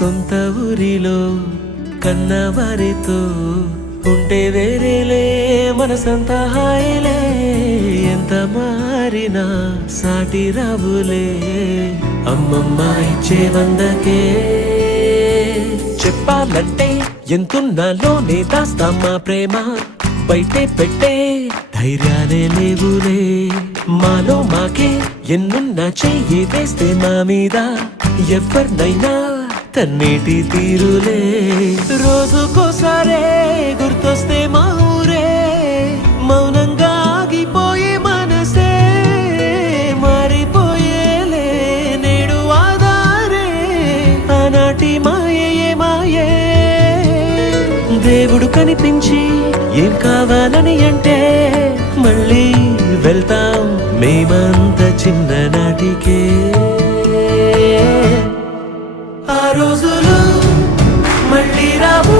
సొంత ఊరిలో కన్నవారితో ఉంటే వేరేలే మనసంతా హాయిలే ఎంత మారినా సాటి రావులే అమ్మమ్మ ఇచ్చే వందకే చెప్పాలంటే ఎంతున్నాలోనే దాస్తామా ప్రేమ బయటే పెట్టే ధైర్యాలే లేవులే మాలో మాకే ఎన్నున్నా చెయ్యి వేస్తే మా మీద ఎవరినైనా తన్నేటి తీరులే రోజుకోసారే గుర్తొస్తే మా ఊరే మౌనంగా ఆగిపోయే మనసే మారిపోయేలే నేడు ఆధారే ఆనాటి మాయే మాయే దేవుడు కనిపించి ఏం కావాలని అంటే మళ్ళీ వెళ్తాం మేమంత చిన్ననాటికే ఆ రోజులు మళ్ళీ రావు